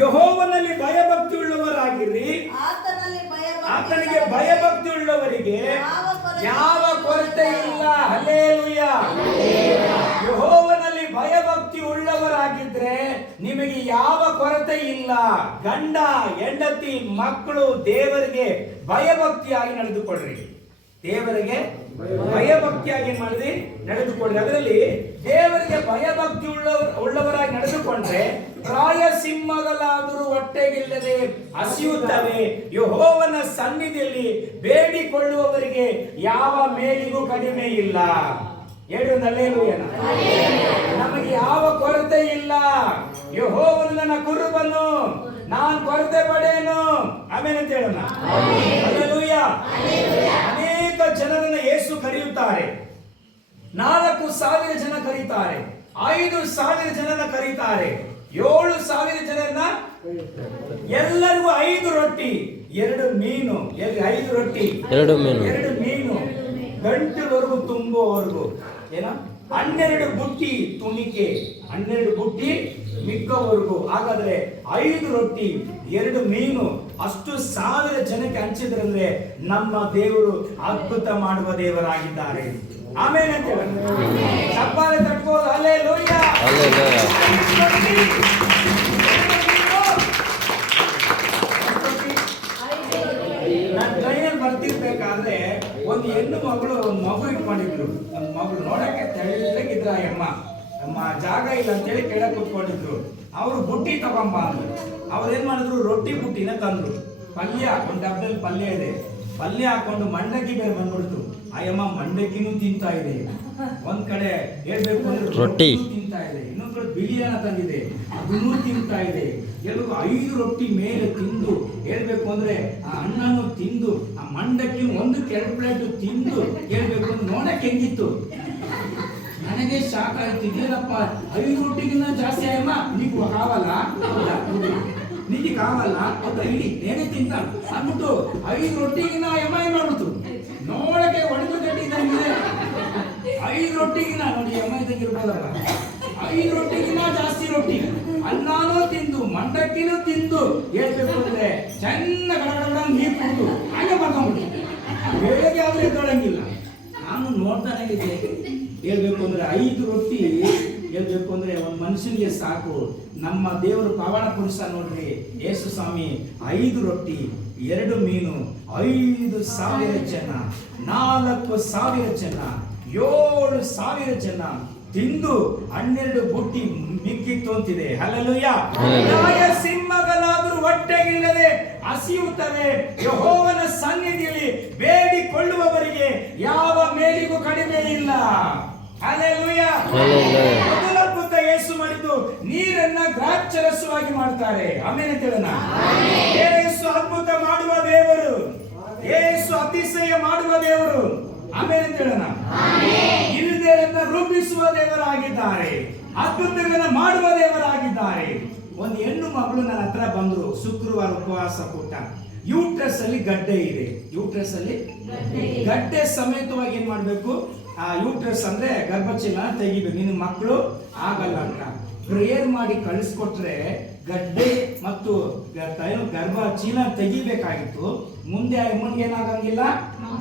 ಯೆಹೋವನಲ್ಲಿ ಭಯಭಕ್ತಿ ಉಳ್ಳವರಾಗಿರ್ರಿ. ಆತನಿಗೆ ಭಯಭಕ್ತಿ ಉಳ್ಳವರಿಗೆ ಯಾವ ಕೊರತೆ ಇಲ್ಲ. ಹಲ್ಲೆಲೂಯಾ. ಯೆಹೋವನಲ್ಲಿ ಭಯಭಕ್ತಿ ಉಳ್ಳವರಾಗಿದ್ರೆ ನಿಮಗೆ ಯಾವ ಕೊರತೆ ಇಲ್ಲ. ಗಂಡ ಹೆಂಡತಿ ಮಕ್ಕಳು ದೇವರಿಗೆ ಭಯಭಕ್ತಿಯಾಗಿ ನಡೆದುಕೊಳ್ಳ್ರಿ. ದೇವರಿಗೆ ಭಯಭಕ್ತಿಯಾಗಿ ಮಾಡಿದ್ರಿ ನಡೆದುಕೊಳ್ಳ್ರಿ. ಅದರಲ್ಲಿ ದೇವರಿಗೆ ಭಯಭಕ್ತಿ ಉಳ್ಳವರಾಗಿ ನಡೆದುಕೊಂಡ್ರೆ ಪ್ರಾಯ ಸಿಂಹಗಳಾದರೂ ಹೊಟ್ಟೆಗಿಲ್ಲದೆ ಹಸಿಯುತ್ತವೆ. ಯೆಹೋವನ ಸನ್ನಿಧಿಯಲ್ಲಿ ಬೇಡಿಕೊಳ್ಳುವವರಿಗೆ ಯಾವ ಮೇಲಿಗೂ ಕಡಿಮೆ ಇಲ್ಲ. ಹೇಳುವುದಲ್ಲೇಲೂಯ. ನಮಗೆ ಯಾವ ಕೊರತೆ ಇಲ್ಲ. ಯೆಹೋವನು ನನ್ನ ಕುರುಬನು, ನಾನು ಕೊರತೆ ಪಡೆಯನು. ಆಮೇಲೆ ಅಂತ ಹೇಳೋಣ. ಹಲ್ಲೆಲೂಯಾ. ಅನೇಕ ಜನರನ್ನು ಯೇಸು ಕರೆಯುತ್ತಾರೆ. 4,000 ಜನ ಕರೀತಾರೆ, 5,000 ಜನನ ಕರೀತಾರೆ, 7,000 ಜನರನ್ನ. ಎಲ್ಲರಿಗೂ 5 ರೊಟ್ಟಿ 2 ಮೀನು. 5 ರೊಟ್ಟಿ 2 ಮೀನು ಗಂಟೆವರೆಗೂ ತುಂಬುವವರೆಗೂ ಏನ 12 ಬುಟ್ಟಿ ತುಣಿಕೆ, 12 ಬುಟ್ಟಿ ಮಿಕ್ಕವರೆಗೂ. ಹಾಗಾದ್ರೆ 5 ರೊಟ್ಟಿ 2 ಮೀನು ಅಷ್ಟು 1,000 ಜನಕ್ಕೆ ಹಂಚಿದ್ರಂದ್ರೆ ನಮ್ಮ ದೇವರು ಅದ್ಭುತ ಮಾಡುವ ದೇವರಾಗಿದ್ದಾರೆ. ಆಮೇಲೆ ಅಂತ ಹೇಳಿ ಚಪ್ಪಾಳೆ ತಟ್ಬೋದು. ಹಲ್ಲೆಲೂಯಾ. ನಾನು ಟ್ರೈನಲ್ಲಿ ಬರ್ತಿರ್ಬೇಕಾದ್ರೆ ಒಂದು ಹೆಣ್ಣು ಮಗಳು ಒಂದು ಮಗು ಇಟ್ಕೊಂಡಿದ್ರು. ಒಂದು ಮಗಳು ನೋಡಕ್ಕೆ ತೆಳ್ಳಗಿದ್ರ ಅಮ್ಮ ಜಾಗ ಇಲ್ಲ ಅಂತೇಳಿ ಕೆಳಗೆ ಕೂತ್ಕೊಂಡಿದ್ರು. ಅವರು ಬುಟ್ಟಿ ತಗೊಂಬ ಅಂದ್ರು. ಅವ್ರೇನ್ ಮಾಡಿದ್ರು, ರೊಟ್ಟಿ ಬುಟ್ಟಿನ ತಂದ್ರು. ಪಲ್ಯ ಒಂದು ಡಬ್ಬದಲ್ಲಿ ಪಲ್ಯ ಇದೆ, ಪಲ್ಯ ಹಾಕೊಂಡು ಮಂಡಕ್ಕಿ ಬೇರೆ ಬಂದ್ಬಿಡ್ತು. ಅಯ್ಯಮ್ಮ ಮಂಡಕ್ಕಿನೂ ತಿಂತಾ ಇದೆ. ಒಂದ್ ಕಡೆ ಹೇಳ್ಬೇಕು ಅಂದ್ರೆ ರೊಟ್ಟಿ ತಿಂತಾ ಇದೆ, ಇನ್ನೊಂದ್ ಕಡೆ ಬಿರಿಯಾನಿ ತಂದಿದೆ ಅದನ್ನೂ ತಿಂತಾ ಇದೆ. ಎಲ್ಲರೂ 5 ರೊಟ್ಟಿ ಮೇಲೆ ತಿಂದು ಹೇಳ್ಬೇಕು ಅಂದ್ರೆ ಆ ಅನ್ನನು ತಿಂದು ಆ ಮಂಡಕ್ಕಿ 1-2 ಪ್ಲೇಟ್ ತಿಂದು ಹೇಳ್ಬೇಕು ಅಂದ್ರೆ ನೋಡಕ್ ಹೆಂಗಿತ್ತು. ನನಗೆ ಶಾಕ್ ಆಯ್ತು. ಇದೇನಪ್ಪ 5 ರೊಟ್ಟಿಗಿನ್ನ ಜಾಸ್ತಿ ಅಯ್ಯಮ್ಮ ನೀವು ಕಾವಲ್ಲ ನಿಜ ಕಾವಲ್ಲ ಅಂತ ಇಡಿ ನೇನೆ ತಿಂತ ಅಂದ್ಬಿಟ್ಟು 5 ರೊಟ್ಟಿಗಿನ್ನ ಅಯ್ಯಮ್ಮ ಏನ್ ಮಾಡ್ಬಿಡ್ತು. ನೋಡಕ್ಕೆ ಒಣಗ ಗಡ್ಡಿ ಇದ್ದಂಗಿದೆ. 5 ರೊಟ್ಟಿಗಿನ್ನ ನೋಡಿ ಅಮ್ಮ ಇದ್ದಂಗಿರ್ಬೋದಲ್ಲ. 5 ರೊಟ್ಟಿಗಿನ್ನ ಜಾಸ್ತಿ ರೊಟ್ಟಿ ಅನ್ನಾನೂ ತಿಂದು ಮಂಡಕ್ಕಿನೂ ತಿಂದು ಹೇಳ್ಬೇಕು ಅಂದ್ರೆ ಚೆನ್ನ ಗಡಗಡ ನೀರು ಕುಡಿದು ಹಂಗೆ ಬರ್ಕೊಂಡ್ಬಿಟ್ಟು ಬೆಳಗ್ಗೆ ಆದ್ರೆ ಎದ್ದೊಳಂಗಿಲ್ಲ. ನಾನು ನೋಡ್ತಾನೆ ಇದ್ದೆ. ಹೇಳ್ಬೇಕು ಅಂದ್ರೆ 5 ರೊಟ್ಟಿ ಹೇಳ್ಬೇಕು ಅಂದ್ರೆ ಒಂದು ಮನುಷ್ಯನಿಗೆ ಸಾಕು. ನಮ್ಮ ದೇವರು ಪವಾಡ ಪುರುಷ ನೋಡ್ರಿ, ಯೇಸು ಸ್ವಾಮಿ 5 ರೊಟ್ಟಿ 2 ಮೀನು 5,000 ಜನ, 4,000 ಜನ, 7,000 ಜನ ತಿಂದು 12 ಬುಟ್ಟಿ ಮಿಕ್ಕಿತ್ತು ಅಂತಿದೆ. ಹಲ್ಲೆಲೂಯಾ. ಸಿಂಹಗಳಾದರೂ ಹೊಟ್ಟೆಗಿಲ್ಲದೆ ಹಸಿಯುತ್ತವೆ. ಯೆಹೋವನ ಸನ್ನಿಧಿಯಲ್ಲಿ ಬೇಡಿಕೊಳ್ಳುವವರಿಗೆ ಯಾವ ಮೇಲಿಗೂ ಕಡಿಮೆ ಇಲ್ಲ. ಹಲ್ಲೆಲೂಯಾ. ಮೊದಲ ಅದ್ಭುತ ಯೇಸು ಮಾಡಿದ್ದು ನೀರನ್ನ ದ್ರಾಕ್ಷರಸವಾಗಿ ಮಾಡ್ತಾರೆ. ಆಮೇಲೆ ಅಂತ ಹೇಳೋಣ. ಯೇಸು ಅದ್ಭುತ ಮಾಡುವ ದೇವರು, ಯೇಸು ಅತಿಶಯ ಮಾಡುವ ದೇವರು. ಆಮೇಲೆ ಅಂತ ಹೇಳೋಣ. ಇರುವುದರಿಂದ ರೂಪಿಸುವ ದೇವರಾಗಿದ್ದಾರೆ, ಅದ್ಭುತಗಳನ್ನ ಮಾಡುವ ದೇವರಾಗಿದ್ದಾರೆ. ಒಂದು ಹೆಣ್ಣು ಮಗಳು ನನ್ನ ಹತ್ರ ಬಂದ್ರು. ಶುಕ್ರವಾರ ಉಪವಾಸ ಕೂಟ. ಯೂಟ್ರಸ್ ಅಲ್ಲಿ ಗಡ್ಡೆ ಇದೆ. ಯೂಟ್ರಸ್ ಅಲ್ಲಿ ಗಡ್ಡೆ ಸಮೇತವಾಗಿ ಏನ್ ಮಾಡ್ಬೇಕು, ಆ ಯೂಟ್ರಸ್ ಅಂದ್ರೆ ಗರ್ಭಚೀಲ ತೆಗಿಬೇಕು. ನಿನ್ನ ಮಕ್ಕಳು ಆಗಲ್ಲ ಅಂತ ಪ್ರೇಯರ್ ಮಾಡಿ ಕಳಿಸ್ಕೊಟ್ರೆ ಗಡ್ಡೆ ಮತ್ತು ಗರ್ಭ ಚೀಲ ತೆಗಿಬೇಕಾಗಿತ್ತು. ಮುಂದೆ ಅಮ್ಮನ್ಗೆ ಏನಾಗಂಗಿಲ್ಲ,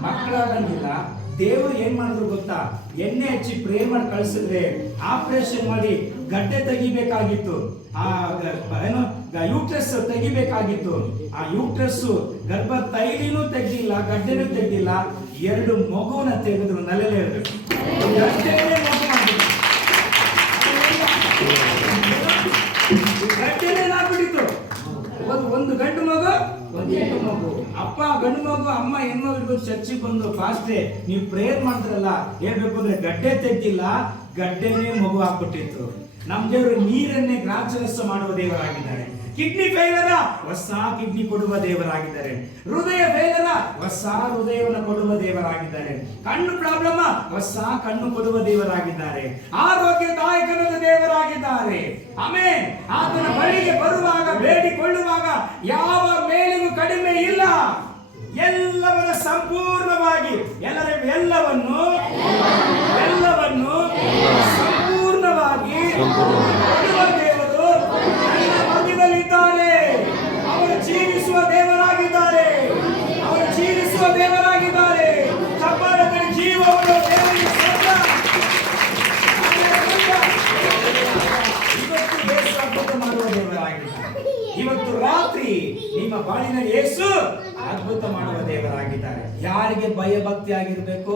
ಮಕ್ಕಳಾಗಂಗಿಲ್ಲ. ದೇವರು ಏನ್ ಮಾಡಿದ್ರು ಗೊತ್ತಾ, ಎಣ್ಣೆ ಹಚ್ಚಿ ಪ್ರೇಯರ್ ಮಾಡಿ ಕಳಿಸಿದ್ರೆ ಆಪರೇಷನ್ ಮಾಡಿ ಗಡ್ಡೆ ತೆಗಿಬೇಕಾಗಿತ್ತು. ಆ ಏನು ಯೂಟ್ರಸ್ ತೆಗಿಬೇಕಾಗಿತ್ತು. ಆ ಯೂಟ್ರಸ್ ಗರ್ಭ ತೈಲಿನೂ ತೆಗ್ದಿಲ್ಲ, ಗಡ್ಡೆನೂ ತೆಗ್ದಿಲ್ಲ. 2 ಮಗುವನ್ನ ತೆಗೆದ್ರು. ನಲ್ಲೆಲ್ಲ ಹೇಳ್ಬೇಕು, ಗಡ್ಡೆನೇ ಮಗು ಮಾಡಿದ್ರು. ಗಡ್ಡೆನೇ ಆಗ್ಬಿಟ್ಟಿತ್ತು. ಒಂದು ಗಂಡು ಮಗು, ಒಂದು ಹೆಣ್ಣು ಮಗು. ಅಪ್ಪ ಗಂಡು ಮಗು, ಅಮ್ಮ ಹೆಣ್ಣು ಮಗು ಚರ್ಚಿಗೆ ಬಂದು ಫಾಸ್ಟ್ರೆ ನೀವು ಪ್ರೇಯರ್ ಮಾಡಿದ್ರಲ್ಲ, ಹೇಳ್ಬೇಕು ಅಂದ್ರೆ ಗಡ್ಡೆ ತೆಗ್ದಿಲ್ಲ, ಗಡ್ಡೆನೇ ಮಗು ಆಗ್ಬಿಟ್ಟಿತ್ತು. ನಮ್ ದೇವರು ನೀರನ್ನೇ ದ್ರಾಕ್ಷರಸ ಮಾಡುವ ದೇವರಾಗಿದ್ದಾರೆ. ಕಿಡ್ನಿ ಫೇಲರ ಹೊಸ ಕಿಡ್ನಿ ಕೊಡುವ ದೇವರಾಗಿದ್ದಾರೆ. ಹೃದಯ ಫೇಲರ ಹೊಸ ಹೃದಯವನ್ನು ಕೊಡುವ ದೇವರಾಗಿದ್ದಾರೆ. ಕಣ್ಣು ಪ್ರಾಬ್ಲಮ್ ಹೊಸ ಕಣ್ಣು ಕೊಡುವ ದೇವರಾಗಿದ್ದಾರೆ. ಆರೋಗ್ಯದಾಯಕನಾದ ದೇವರಾಗಿದ್ದಾರೆ. ಆಮೇನ್. ಆತನ ಬಳಿಗೆ ಬರುವಾಗ ಬೇಡಿಕೊಳ್ಳುವಾಗ ಯಾವ ಮೇಲಿಗೂ ಕಡಿಮೆ ಇಲ್ಲ. ಎಲ್ಲವನ್ನ ಸಂಪೂರ್ಣವಾಗಿ ಎಲ್ಲವನ್ನು ಸಂಪೂರ್ಣವಾಗಿ ಕೊಡುವ ದೇವರು. ದೇವರಾಗಿದ್ದಾರೆ. ಚಪ್ಪಾಳೆಗಳ ಜೀವವನ್ನು ದೇವರಿಗೆ ಸ್ತೋತ್ರ. ಇವತ್ತು ಯೇಸು ಅದ್ಭುತ ಮಾಡುವ ದೇವರಾಗಿದ್ದಾರೆ. ಇವತ್ತು ರಾತ್ರಿ ನಿಮ್ಮ ಬಾಳಿನಲ್ಲಿ ಯೇಸು ಅದ್ಭುತ ಮಾಡುವ ದೇವರಾಗಿದ್ದಾರೆ. ಯಾರಿಗೆ ಭಯಭಕ್ತಿ ಆಗಿರ್ಬೇಕು?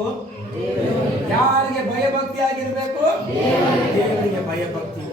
ಯಾರಿಗೆ ಭಯಭಕ್ತಿ ಆಗಿರ್ಬೇಕು? ದೇವರಿಗೆ ಭಯಭಕ್ತಿ